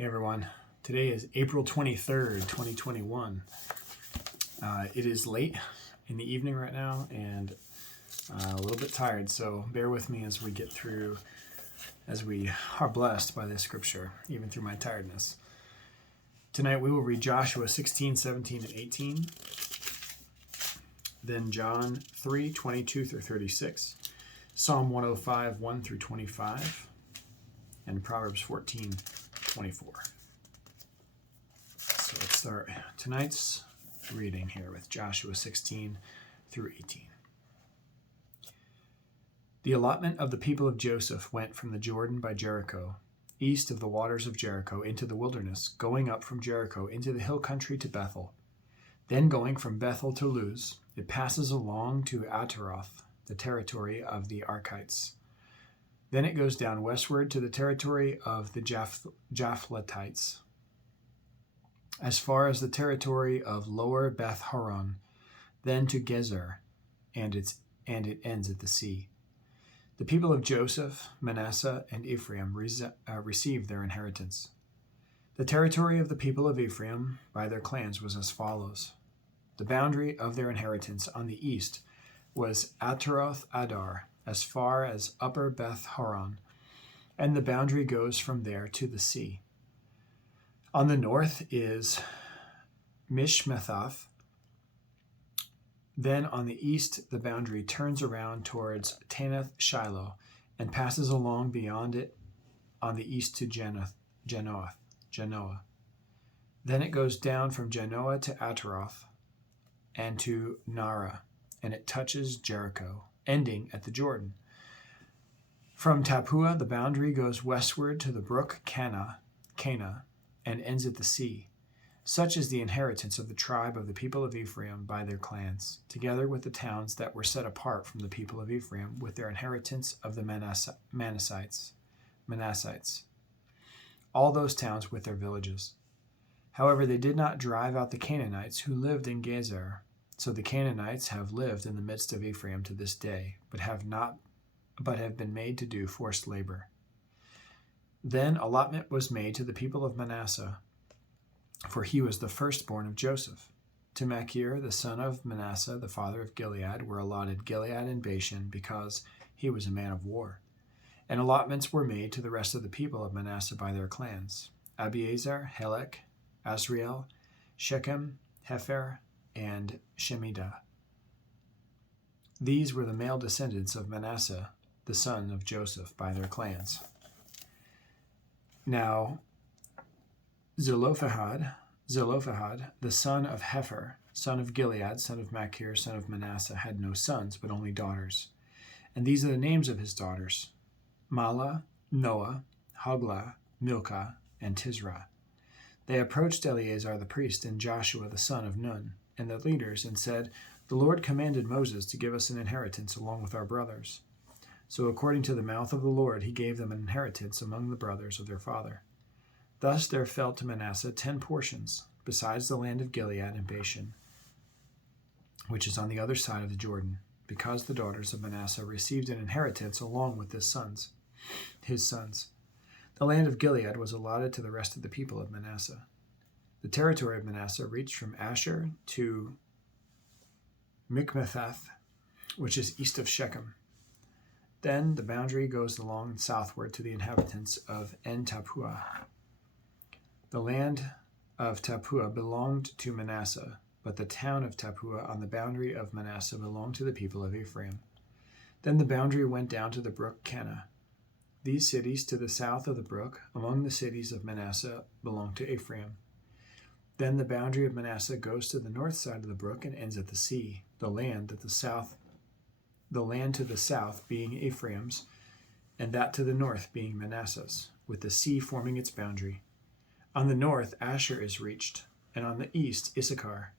Hey everyone, today is April 23rd, 2021. It is late in the evening right now and a little bit tired, so bear with me as we get through, as we are blessed by this scripture, even through my tiredness. Tonight we will read Joshua 16, 17, and 18, then John 3, 22 through 36, Psalm 105, 1 through 25, and Proverbs 14, 24. So let's start tonight's reading here with Joshua 16 through 18. The allotment of the people of Joseph went from the Jordan by Jericho, east of the waters of Jericho, into the wilderness, going up from Jericho into the hill country to Bethel. Then going from Bethel to Luz, it passes along to Ataroth, the territory of the Archites. Then it goes down westward to the territory of the Japhletites, as far as the territory of Lower Beth Horon, then to Gezer, and it ends at the sea. The people of Joseph, Manasseh, and Ephraim received their inheritance. The territory of the people of Ephraim by their clans was as follows. The boundary of their inheritance on the east was Ataroth Adar, as far as Upper Beth Horon, and the boundary goes from there to the sea. On the north is Mishmethath. Then on the east, the boundary turns around towards Tanath Shiloh and passes along beyond it on the east to Genoa. Then it goes down from Genoa to Ataroth and to Nara, and it touches Jericho, ending at the Jordan. From Tappuah, the boundary goes westward to the brook Cana, and ends at the sea. Such is the inheritance of the tribe of the people of Ephraim by their clans, together with the towns that were set apart from the people of Ephraim with their inheritance of the Manassites, all those towns with their villages. However, they did not drive out the Canaanites who lived in Gezer. So the Canaanites have lived in the midst of Ephraim to this day, but have been made to do forced labor. Then allotment was made to the people of Manasseh, for he was the firstborn of Joseph. To Machir, the son of Manasseh, the father of Gilead, were allotted Gilead and Bashan, because he was a man of war. And allotments were made to the rest of the people of Manasseh by their clans: Abiezer, Helek, Asriel, Shechem, Hefer, and Shemidah. These were the male descendants of Manasseh, the son of Joseph, by their clans. Now Zelophehad, the son of Hefer, son of Gilead, son of Machir, son of Manasseh, had no sons, but only daughters. And these are the names of his daughters: Mahlah, Noah, Hoglah, Milcah, and Tisra. They approached Eleazar the priest and Joshua the son of Nun, and the leaders, and said, "The Lord commanded Moses to give us an inheritance along with our brothers." So according to the mouth of the Lord, he gave them an inheritance among the brothers of their father. Thus there fell to Manasseh 10 portions, besides the land of Gilead and Bashan, which is on the other side of the Jordan, because the daughters of Manasseh received an inheritance along with his sons. The land of Gilead was allotted to the rest of the people of Manasseh. The territory of Manasseh reached from Asher to Mikmethath, which is east of Shechem. Then the boundary goes along southward to the inhabitants of En-Tappuah. The land of Tappuah belonged to Manasseh, but the town of Tappuah on the boundary of Manasseh belonged to the people of Ephraim. Then the boundary went down to the brook Cana. These cities to the south of the brook, among the cities of Manasseh, belonged to Ephraim. Then the boundary of Manasseh goes to the north side of the brook and ends at the sea, the land to the south being Ephraim's, and that to the north being Manasseh's, with the sea forming its boundary. On the north Asher is reached, and on the east Issachar.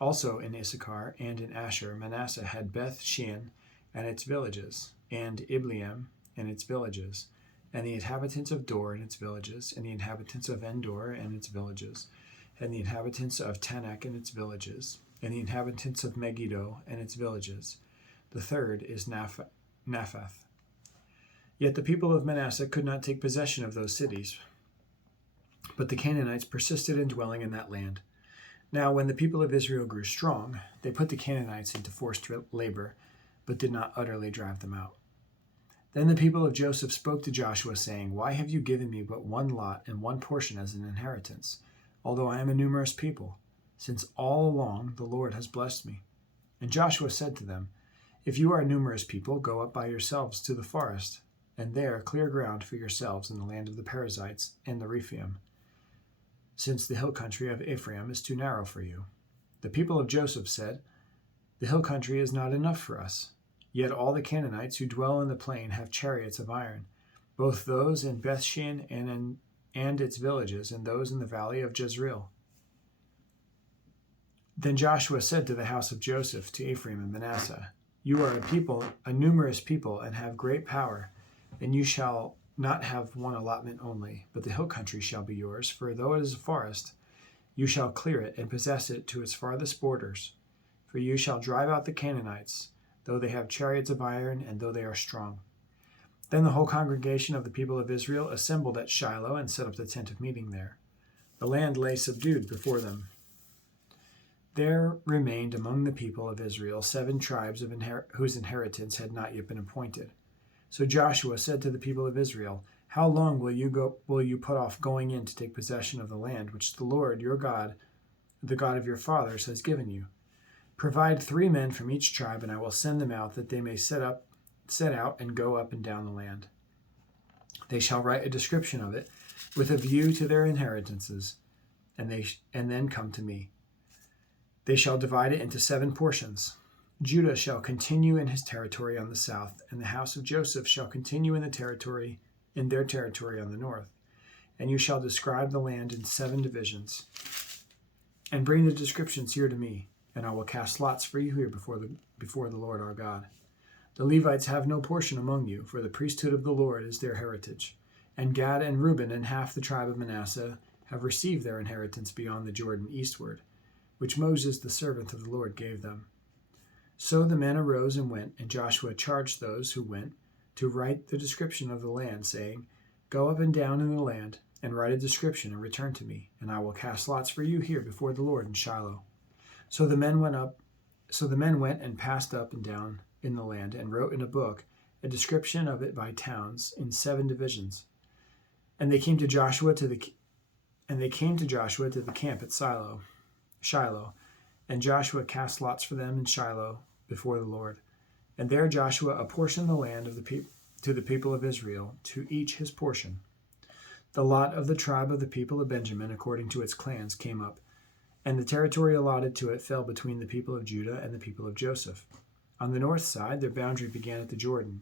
Also in Issachar and in Asher Manasseh had Beth Shean and its villages, and Ibleam and its villages, and the inhabitants of Dor and its villages, and the inhabitants of Endor and its villages, and the inhabitants of Tanakh and its villages, and the inhabitants of Megiddo and its villages. The third is Naphath. Yet the people of Manasseh could not take possession of those cities, But the Canaanites persisted in dwelling in that land. Now, when the people of Israel grew strong, they put the Canaanites into forced labor, but did not utterly drive them out. Then the people of Joseph spoke to Joshua, saying, Why have you given me but one lot and one portion as an inheritance, although I am a numerous people, since all along the Lord has blessed me? And Joshua said to them, If you are a numerous people, go up by yourselves to the forest, and there clear ground for yourselves in the land of the Perizzites and the Rephaim, since the hill country of Ephraim is too narrow for you. The people of Joseph said, The hill country is not enough for us. Yet all the Canaanites who dwell in the plain have chariots of iron, both those in Bethshean and its villages, and those in the valley of Jezreel. Then Joshua said to the house of Joseph, to Ephraim and Manasseh, You are a numerous people, and have great power, and you shall not have one allotment only, but the hill country shall be yours, for though it is a forest, you shall clear it and possess it to its farthest borders. For you shall drive out the Canaanites, though they have chariots of iron, and though they are strong. Then the whole congregation of the people of Israel assembled at Shiloh and set up the tent of meeting there. The land lay subdued before them. There remained among the people of Israel 7 tribes whose inheritance had not yet been appointed. So Joshua said to the people of Israel, How long will you put off going in to take possession of the land which the Lord your God, the God of your fathers, has given you? Provide 3 men from each tribe, and I will send them out, that they may set out and go up and down the land. They shall write a description of it, with a view to their inheritances, and then come to me. They shall divide it into 7 portions. Judah shall continue in his territory on the south, and the house of Joseph shall continue in their territory on the north. And you shall describe the land in 7 divisions, and bring the descriptions here to me. And I will cast lots for you here before the Lord our God. The Levites have no portion among you, for the priesthood of the Lord is their heritage. And Gad and Reuben and half the tribe of Manasseh have received their inheritance beyond the Jordan eastward, which Moses the servant of the Lord gave them. So the men arose and went, and Joshua charged those who went to write the description of the land, saying, Go up and down in the land, and write a description, and return to me, and I will cast lots for you here before the Lord in Shiloh. So the men went and passed up and down in the land, and wrote in a book a description of it by towns in 7 divisions. And they came to Joshua to the camp at Shiloh, and Joshua cast lots for them in Shiloh before the Lord. And there Joshua apportioned the land to the people of Israel, to each his portion. The lot of the tribe of the people of Benjamin, according to its clans, came up, and the territory allotted to it fell between the people of Judah and the people of Joseph. On the north side, their boundary began at the Jordan.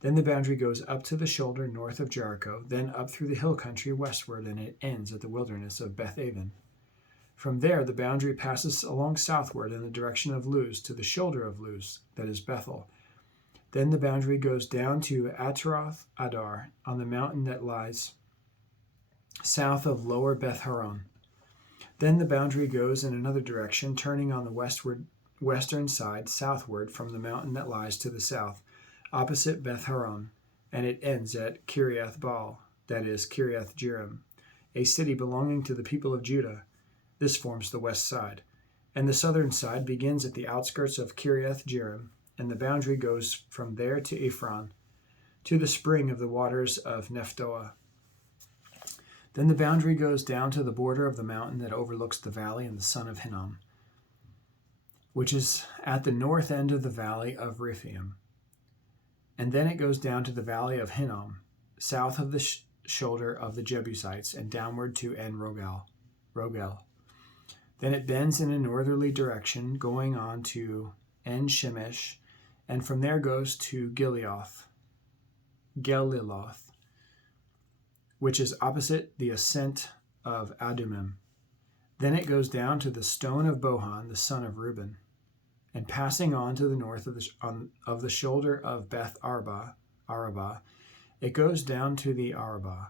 Then the boundary goes up to the shoulder north of Jericho, then up through the hill country westward, and it ends at the wilderness of Beth-aven. From there, the boundary passes along southward in the direction of Luz to the shoulder of Luz, that is Bethel. Then the boundary goes down to Ataroth Adar, on the mountain that lies south of lower Beth Horon. Then the boundary goes in another direction, turning on the western side southward from the mountain that lies to the south, opposite Beth Horon, and it ends at Kiriath Baal, that is Kiriath Jearim, a city belonging to the people of Judah. This forms the west side. And the southern side begins at the outskirts of Kiriath Jearim, and the boundary goes from there to Ephron, to the spring of the waters of Nephtoah. Then the boundary goes down to the border of the mountain that overlooks the valley and the son of Hinnom, which is at the north end of the valley of Rephaim. And then it goes down to the valley of Hinnom, south of the shoulder of the Jebusites, and downward to En Rogel. Then it bends in a northerly direction, going on to En Shemesh, and from there goes to Geliloth, which is opposite the ascent of Adumim. Then it goes down to the stone of Bohan, the son of Reuben, and passing on to the north of the shoulder of Beth Arabah, it goes down to the Arabah.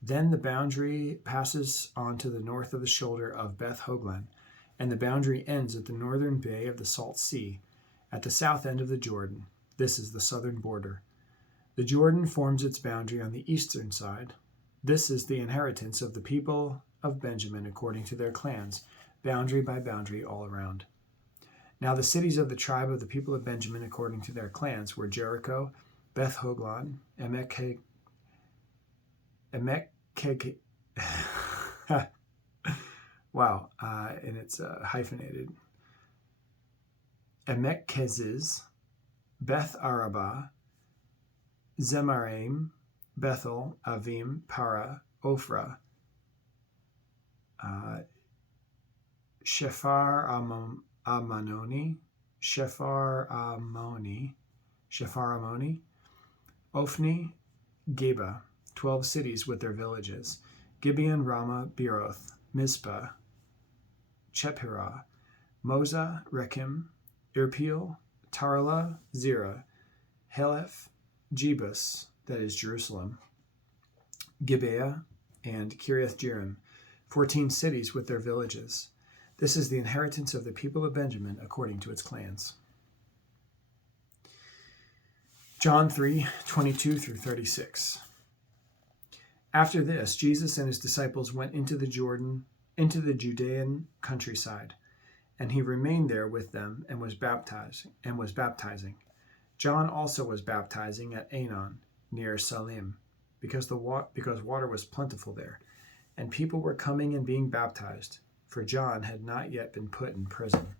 Then the boundary passes on to the north of the shoulder of Beth Hoglan, and the boundary ends at the northern bay of the Salt Sea, at the south end of the Jordan. This is the southern border. The Jordan forms its boundary on the eastern side. This is the inheritance of the people of Benjamin according to their clans, boundary by boundary all around. Now the cities of the tribe of the people of Benjamin according to their clans were Jericho, Beth Hoglon, Emek wow, and it's hyphenated. Emek-Keziz, Beth Arabah, Zemaraim, Bethel, Avim, Para, Ophrah, Shephar Ammoni, Ophni, Geba, 12 cities with their villages, Gibeon, Ramah, Beeroth, Mizpah, Chephirah, Moza, Rechem, Irpeel, Tarla, Zerah, Heleph, Jebus, that is Jerusalem, Gibeah, and Kiriath-Jearim, 14 cities with their villages. This is the inheritance of the people of Benjamin according to its clans. John 3:22 through 36. After this, Jesus and his disciples went into the Judean countryside, and he remained there with them and was baptizing. John also was baptizing at Aenon, near Salim, because water was plentiful there, and people were coming and being baptized, for John had not yet been put in prison.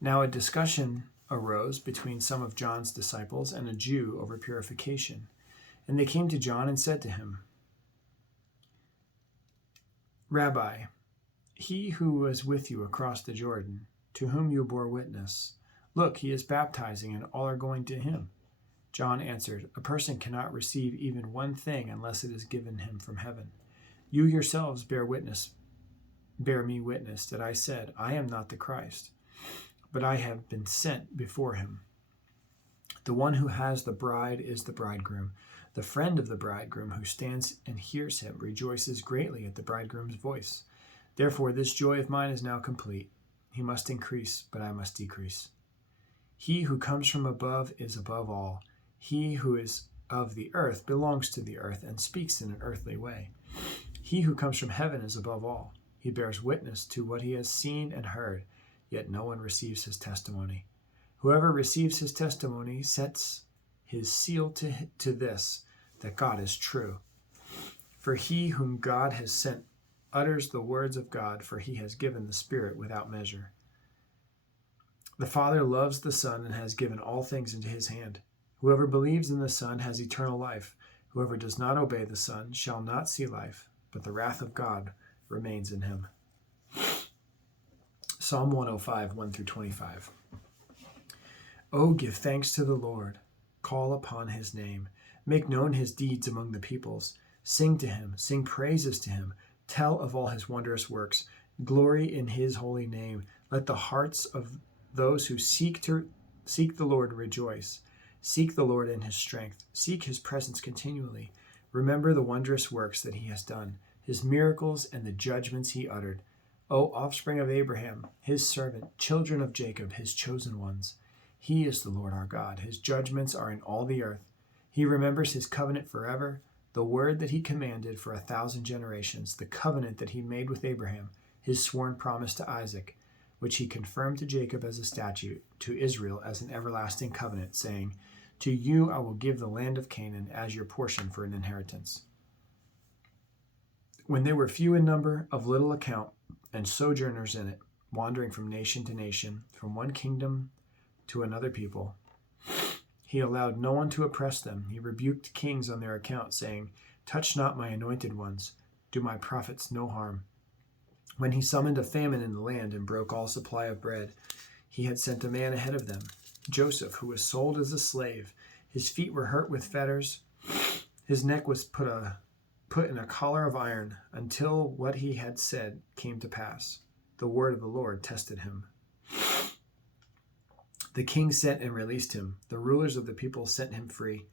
Now a discussion arose between some of John's disciples and a Jew over purification, and they came to John and said to him, Rabbi, he who was with you across the Jordan, to whom you bore witness, look, he is baptizing, and all are going to him. John answered, a person cannot receive even one thing unless it is given him from heaven. You yourselves bear me witness that I said, I am not the Christ, but I have been sent before him. The one who has the bride is the bridegroom. The friend of the bridegroom who stands and hears him rejoices greatly at the bridegroom's voice. Therefore this joy of mine is now complete. He must increase, but I must decrease. He who comes from above is above all. He who is of the earth belongs to the earth and speaks in an earthly way. He who comes from heaven is above all. He bears witness to what he has seen and heard, yet no one receives his testimony. Whoever receives his testimony sets his seal to this, that God is true. For he whom God has sent utters the words of God, for he has given the Spirit without measure. The Father loves the Son and has given all things into his hand. Whoever believes in the Son has eternal life. Whoever does not obey the Son shall not see life, but the wrath of God remains in him. Psalm 105, 1 through 25. Oh, give thanks to the Lord. Call upon his name. Make known his deeds among the peoples. Sing to him. Sing praises to him. Tell of all his wondrous works. Glory in his holy name. Let the hearts of those who seek the Lord rejoice. Seek the Lord in his strength. Seek his presence continually. Remember the wondrous works that he has done, his miracles and the judgments he uttered. O offspring of Abraham, his servant, children of Jacob, his chosen ones. He is the Lord our God. His judgments are in all the earth. He remembers his covenant forever, the word that he commanded for 1,000 generations, the covenant that he made with Abraham, his sworn promise to Isaac, which he confirmed to Jacob as a statute, to Israel as an everlasting covenant, saying, to you I will give the land of Canaan as your portion for an inheritance. When they were few in number, of little account, and sojourners in it, wandering from nation to nation, from one kingdom to another people, he allowed no one to oppress them. He rebuked kings on their account, saying, touch not my anointed ones, do my prophets no harm. When he summoned a famine in the land and broke all supply of bread, he had sent a man ahead of them, Joseph, who was sold as a slave. His feet were hurt with fetters. His neck was put in a collar of iron, until what he had said came to pass. The word of the Lord tested him. The king sent and released him. The rulers of the people set him free.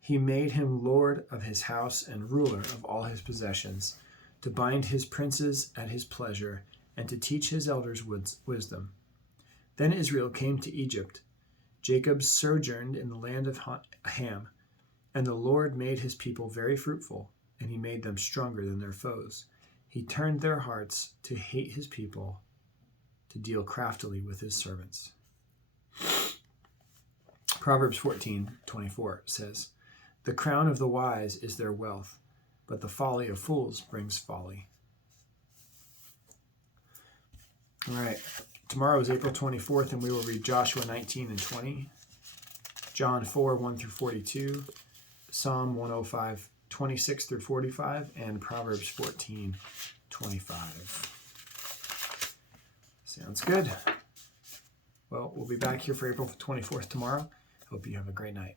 He made him lord of his house and ruler of all his possessions, to bind his princes at his pleasure, and to teach his elders wisdom. Then Israel came to Egypt. Jacob sojourned in the land of Ham. And the Lord made his people very fruitful, and he made them stronger than their foes. He turned their hearts to hate his people, to deal craftily with his servants. Proverbs 14:24 says, "The crown of the wise is their wealth, but the folly of fools brings folly." All right. Tomorrow is April 24th, and we will read Joshua 19 and 20, John 4, 1 through 42, Psalm 105, 26 through 45, and Proverbs 14, 25. Sounds good. Well, we'll be back here for April 24th tomorrow. Hope you have a great night.